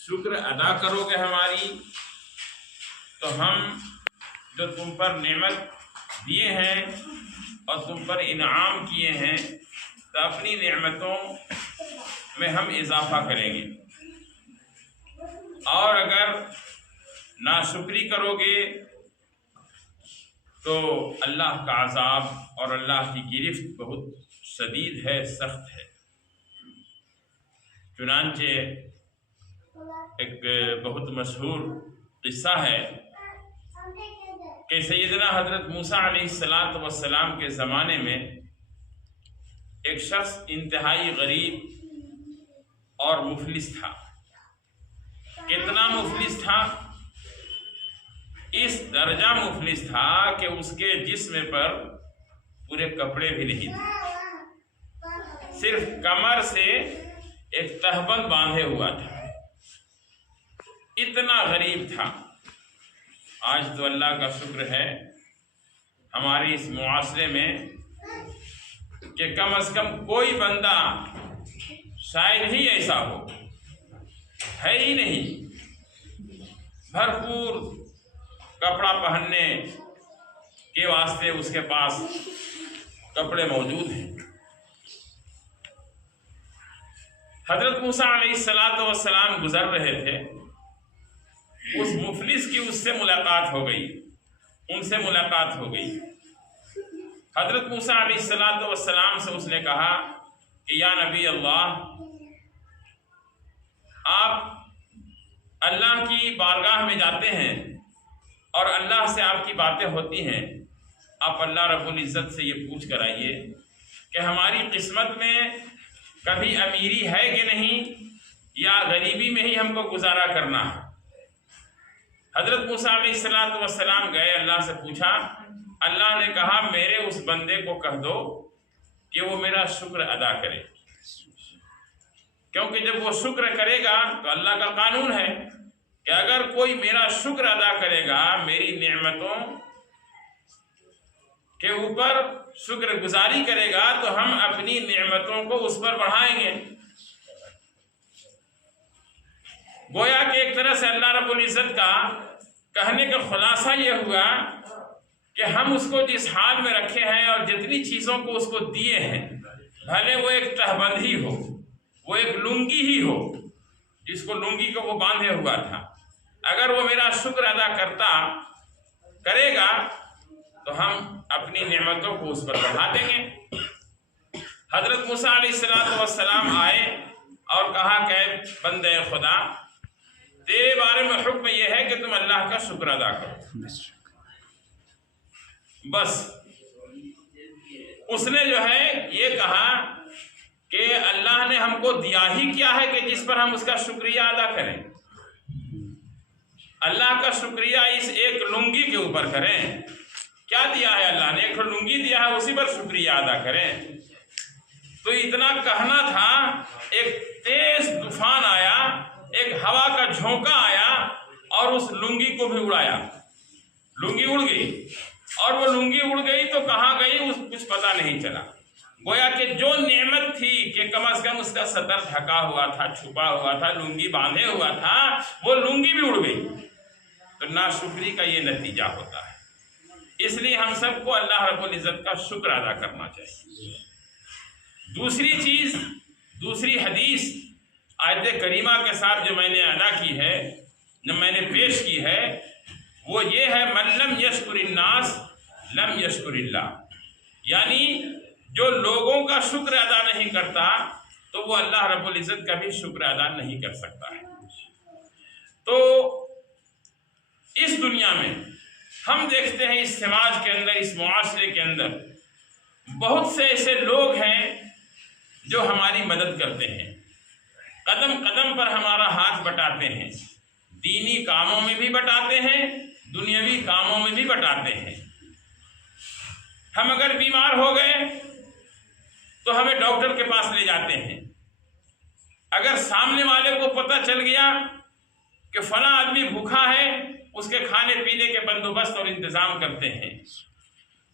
شکر ادا کرو گے ہماری تو ہم جو تم پر نعمت دیے ہیں اور تم پر انعام کیے ہیں تو اپنی نعمتوں میں ہم اضافہ کریں گے، اور اگر ناشکری کرو گے تو اللہ کا عذاب اور اللہ کی گرفت بہت شدید ہے، سخت ہے۔ چنانچہ ایک بہت مشہور قصہ ہے کہ سیدنا حضرت موسیٰ علیہ السلام کے زمانے میں ایک شخص انتہائی غریب اور مفلس تھا۔ کتنا مفلس تھا؟ اس درجہ مفلس تھا کہ اس کے جسم پر پورے کپڑے بھی نہیں تھے، صرف کمر سے ایک تہبند باندھے ہوا تھا، اتنا غریب تھا۔ آج تو اللہ کا شکر ہے ہمارے اس معاشرے میں کہ کم از کم کوئی بندہ شاید ہی ایسا ہو، ہے ہی نہیں، بھرپور کپڑا پہننے کے واسطے اس کے پاس کپڑے موجود ہیں۔ حضرت موسیٰ علیہ السلام گزر رہے تھے، اس مفلس کی اس سے ملاقات ہو گئی، ان سے ملاقات ہو گئی۔ حضرت موسیٰ علیہ السلام سے اس نے کہا کہ یا نبی اللہ، آپ اللہ کی بارگاہ میں جاتے ہیں اور اللہ سے آپ کی باتیں ہوتی ہیں، آپ اللہ رب العزت سے یہ پوچھ کر آئیے کہ ہماری قسمت میں کبھی امیری ہے کہ نہیں، یا غریبی میں ہی ہم کو گزارا کرنا ہے۔ حضرت موسیٰ علیہ السلام گئے، اللہ سے پوچھا، اللہ نے کہا میرے اس بندے کو کہہ دو کہ وہ میرا شکر ادا کرے، کیونکہ جب وہ شکر کرے گا تو اللہ کا قانون ہے کہ اگر کوئی میرا شکر ادا کرے گا، میری نعمتوں کے اوپر شکر گزاری کرے گا، تو ہم اپنی نعمتوں کو اس پر بڑھائیں گے۔ گویا کہ ایک طرح سے اللہ رب العزت کا کہنے کا خلاصہ یہ ہوا کہ ہم اس کو جس حال میں رکھے ہیں اور جتنی چیزوں کو اس کو دیے ہیں، بھلے وہ ایک تہبند ہی ہو، وہ ایک لنگی ہی ہو، جس کو لنگی کو وہ باندھے ہوا تھا، اگر وہ میرا شکر ادا کرے گا تو ہم اپنی نعمتوں کو اس پر بڑھا دیں گے۔ حضرت موسیٰ علیہ السلام آئے اور کہا کہ بندے خدا، تیرے بارے میں حکم یہ ہے کہ تم اللہ کا شکر ادا کرو۔ بس اس نے جو ہے یہ کہا کہ اللہ نے ہم کو دیا ہی کیا ہے کہ جس پر ہم اس کا شکریہ ادا کریں، اللہ کا شکریہ اس ایک لنگی کے اوپر کریں۔ کیا دیا ہے اللہ نے؟ ایک لنگی دیا ہے، اسی پر شکریہ ادا کریں۔ تو اتنا کہنا تھا، ایک تیز طوفان آیا، ایک ہوا کا جھونکا آیا اور اس لنگی کو بھی اڑایا، لنگی اڑ گئی، اور وہ لنگی اڑ گئی تو کہاں گئی کچھ پتہ نہیں چلا۔ گویا کہ جو نعمت تھی کہ کم از کم اس کا سطر ڈھکا ہوا تھا، چھپا ہوا تھا، لنگی باندھے ہوا تھا، وہ لنگی بھی اڑ گئی۔ تو ناشکری کا یہ نتیجہ ہوتا ہے۔ اس لیے ہم سب کو اللہ رب العزت کا شکر ادا کرنا چاہیے۔ دوسری چیز، دوسری حدیث آیت کریمہ کے ساتھ جو میں نے ادا کی ہے، جو میں نے پیش کی ہے، وہ یہ ہے من لم یشکر الناس لم یشکر اللہ، یعنی جو لوگوں کا شکر ادا نہیں کرتا تو وہ اللہ رب العزت کا بھی شکر ادا نہیں کر سکتا ہے۔ تو اس دنیا میں ہم دیکھتے ہیں، اس سماج کے اندر، اس معاشرے کے اندر بہت سے ایسے لوگ ہیں جو ہماری مدد کرتے ہیں، قدم قدم پر ہمارا ہاتھ بٹاتے ہیں، دینی کاموں میں بھی بٹاتے ہیں، دنیاوی کاموں میں بھی بٹاتے ہیں۔ ہم اگر بیمار ہو گئے تو ہمیں ڈاکٹر کے پاس لے جاتے ہیں۔ اگر سامنے والے کو پتہ چل گیا کہ فلاں آدمی بھوکا ہے، اس کے کھانے پینے کے بندوبست اور انتظام کرتے ہیں۔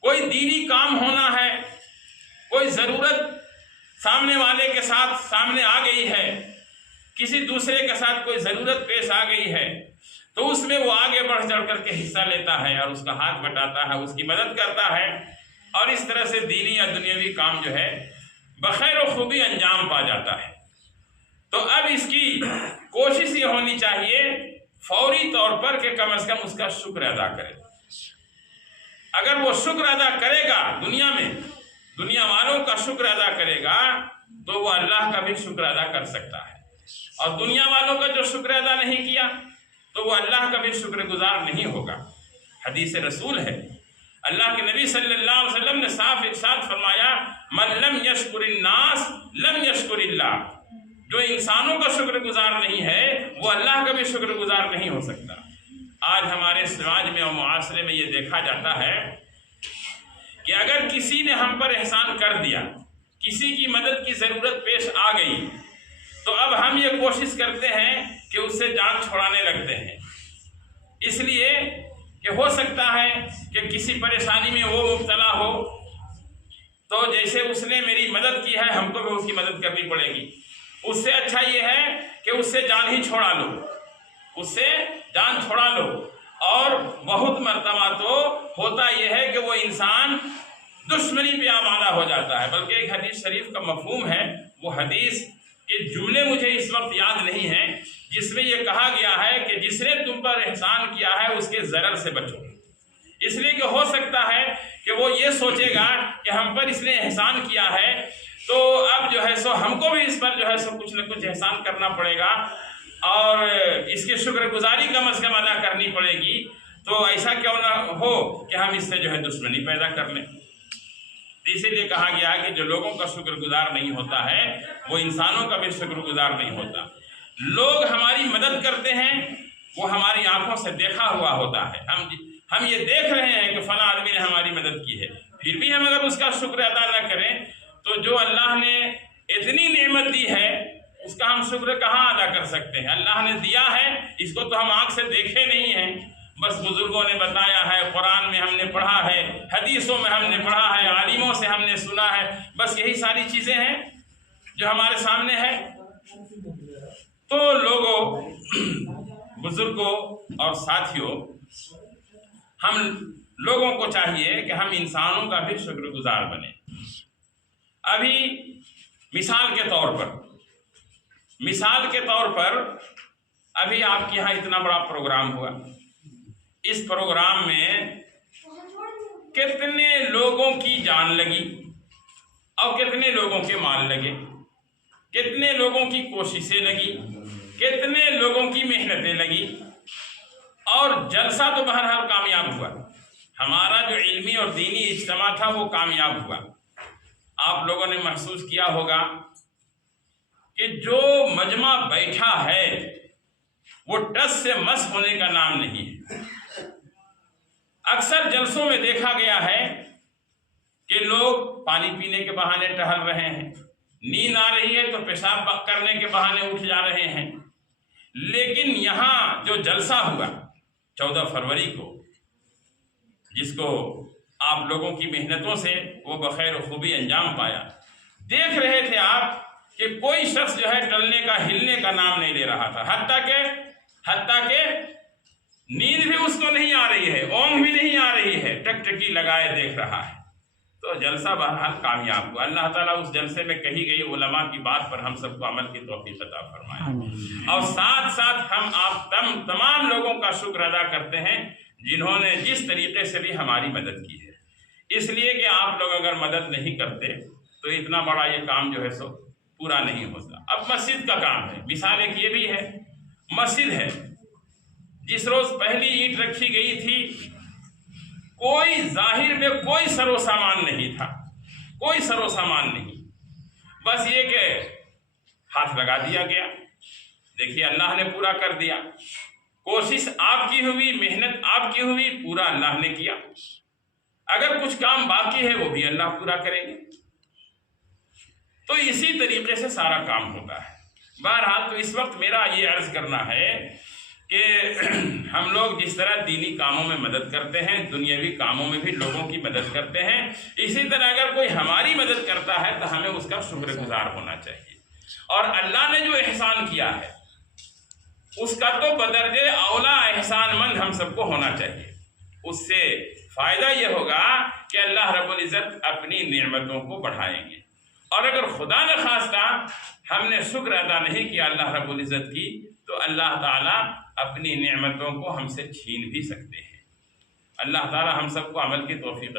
کوئی دینی کام ہونا ہے، کوئی ضرورت سامنے والے کے ساتھ سامنے آ گئی ہے کسی دوسرے کے ساتھ کوئی ضرورت پیش آ گئی ہے تو اس میں وہ آگے بڑھ چڑھ کر کے حصہ لیتا ہے اور اس کا ہاتھ بٹاتا ہے، اس کی مدد کرتا ہے، اور اس طرح سے دینی یا دنیاوی کام جو ہے بخیر و خوبی انجام پا جاتا ہے۔ تو اب اس کی کوشش یہ ہونی چاہیے فوری طور پر کہ کم از کم اس کا شکر ادا کرے۔ اگر وہ شکر ادا کرے گا، دنیا والوں کا شکر ادا کرے گا تو وہ اللہ کا بھی شکر ادا کر سکتا ہے، اور دنیا والوں کا جو شکر ادا نہیں کیا تو وہ اللہ کا بھی شکر گزار نہیں ہوگا۔ حدیث رسول ہے، اللہ کے نبی صلی اللہ علیہ وسلم نے صاف ارشاد فرمایا، من لم یشکر الناس لم یشکر اللہ، جو انسانوں کا شکر گزار نہیں ہے وہ اللہ کا بھی شکر گزار نہیں ہو سکتا۔ آج ہمارے سماج میں اور معاشرے میں یہ دیکھا جاتا ہے کہ اگر کسی نے ہم پر احسان کر دیا، کسی کی مدد کی ضرورت پیش آ گئی، تو اب ہم یہ کوشش کرتے ہیں کہ اس سے جان چھڑانے لگتے ہیں، اس لیے کہ ہو سکتا ہے کہ کسی پریشانی میں وہ مبتلا ہو تو جیسے اس نے میری مدد کی ہے ہم کو بھی اس کی مدد کرنی پڑے گی۔ اس سے اچھا یہ ہے کہ اس سے جان ہی چھوڑا لو، اس سے جان چھوڑا لو۔ اور بہت مرتبہ تو ہوتا یہ ہے کہ وہ انسان دشمنی پہ آمادہ ہو جاتا ہے۔ بلکہ ایک حدیث شریف کا مفہوم ہے، وہ حدیث کے جملے مجھے اس وقت یاد نہیں ہیں، جس میں یہ کہا گیا ہے کہ جس نے تم پر احسان کیا ہے اس کے ضرر سے بچو، اس لیے کہ ہو سکتا ہے کہ وہ یہ سوچے گا کہ ہم پر اس نے احسان کیا ہے تو اب جو ہے سو ہم کو بھی اس پر جو ہے سو کچھ نہ کچھ احسان کرنا پڑے گا اور اس کی شکر گزاری کم از کم ادا کرنی پڑے گی، تو ایسا کیوں نہ ہو کہ ہم اس سے جو ہے دشمنی پیدا کر لیں۔ اسی لیے کہا گیا ہے کہ جو لوگوں کا شکر گزار نہیں ہوتا ہے وہ انسانوں کا بھی شکر گزار نہیں ہوتا۔ لوگ ہماری مدد کرتے ہیں وہ ہماری آنکھوں سے دیکھا ہوا ہوتا ہے، ہم یہ دیکھ رہے ہیں کہ فلاں آدمی نے ہماری مدد کی ہے، پھر بھی ہم اگر اس کا شکر ادا نہ کریں تو جو اللہ نے اتنی نعمت دی ہے اس کا ہم شکر کہاں ادا کر سکتے ہیں؟ اللہ نے دیا ہے، اس کو تو ہم آنکھ سے دیکھے نہیں ہیں، بس بزرگوں نے بتایا ہے، قرآن میں ہم نے پڑھا ہے، حدیثوں میں ہم نے پڑھا ہے، عالموں سے ہم نے سنا ہے، بس یہی ساری چیزیں ہیں جو ہمارے سامنے ہے۔ تو لوگوں، بزرگوں اور ساتھیوں، ہم لوگوں کو چاہیے کہ ہم انسانوں کا بھی شکر گزار بنیں۔ ابھی مثال کے طور پر ابھی آپ کے یہاں اتنا بڑا پروگرام ہوا، اس پروگرام میں کتنے لوگوں کی جان لگی اور کتنے لوگوں کے مال لگے، کتنے لوگوں کی کوششیں لگی، کتنے لوگوں کی محنتیں لگی، اور جلسہ تو بہرحال کامیاب ہوا۔ ہمارا جو علمی اور دینی اجتماع تھا وہ کامیاب ہوا۔ آپ لوگوں نے محسوس کیا ہوگا کہ جو مجمع بیٹھا ہے وہ ٹس سے مس ہونے کا نام نہیں ہے۔ اکثر جلسوں میں دیکھا گیا ہے کہ لوگ پانی پینے کے بہانے ٹہل رہے ہیں، نیند آ رہی ہے تو پیشاب کرنے کے بہانے اٹھ جا رہے ہیں، لیکن یہاں جو جلسہ ہوا 14 فروری کو، جس کو آپ لوگوں کی محنتوں سے وہ بخیر و خوبی انجام پایا، دیکھ رہے تھے آپ کہ کوئی شخص جو ہے ٹلنے کا، ہلنے کا نام نہیں لے رہا تھا، حتیٰ کہ نیند بھی اس کو نہیں آ رہی ہے، اونگ بھی نہیں آ رہی ہے، ٹکٹکی لگائے دیکھ رہا ہے۔ تو جلسہ بہرحال کامیاب ہوا۔ اللہ تعالیٰ اس جلسے میں کہی گئی علماء کی بات پر ہم سب کو عمل کی توفیق عطا فرمائے، اور ساتھ ساتھ ہم آپ تمام لوگوں کا شکر ادا کرتے ہیں جنہوں نے جس طریقے سے بھی ہماری مدد کی ہے، اس لیے کہ آپ لوگ اگر مدد نہیں کرتے تو اتنا بڑا یہ کام جو ہے سو پورا نہیں ہوتا۔ اب مسجد کا کام ہے، مثال ایک یہ بھی ہے، مسجد ہے، جس روز پہلی اینٹ رکھی گئی تھی کوئی ظاہر میں کوئی سر و سامان نہیں تھا، کوئی سر و سامان نہیں، بس یہ کہ ہاتھ لگا دیا گیا، دیکھیے اللہ نے پورا کر دیا، کوشش آپ کی ہوئی، محنت آپ کی ہوئی، پورا اللہ نے کیا۔ اگر کچھ کام باقی ہے وہ بھی اللہ پورا کریں گے، تو اسی طریقے سے سارا کام ہوتا ہے۔ بہرحال تو اس وقت میرا یہ عرض کرنا ہے کہ ہم لوگ جس طرح دینی کاموں میں مدد کرتے ہیں، دنیاوی کاموں میں بھی لوگوں کی مدد کرتے ہیں، اسی طرح اگر کوئی ہماری مدد کرتا ہے تو ہمیں اس کا شکر گزار ہونا چاہیے۔ اور اللہ نے جو احسان کیا ہے اس کا تو بدرجے اولا احسان مند ہم سب کو ہونا چاہیے. اس سے فائدہ یہ ہوگا کہ اللہ رب العزت اپنی نعمتوں کو بڑھائیں گے. اور اگر خدا نخواستہ ہم نے شکر ادا نہیں کیا اللہ رب العزت کی تو اللہ تعالیٰ اپنی نعمتوں کو ہم سے چھین بھی سکتے ہیں. اللہ تعالیٰ ہم سب کو عمل کی توفیق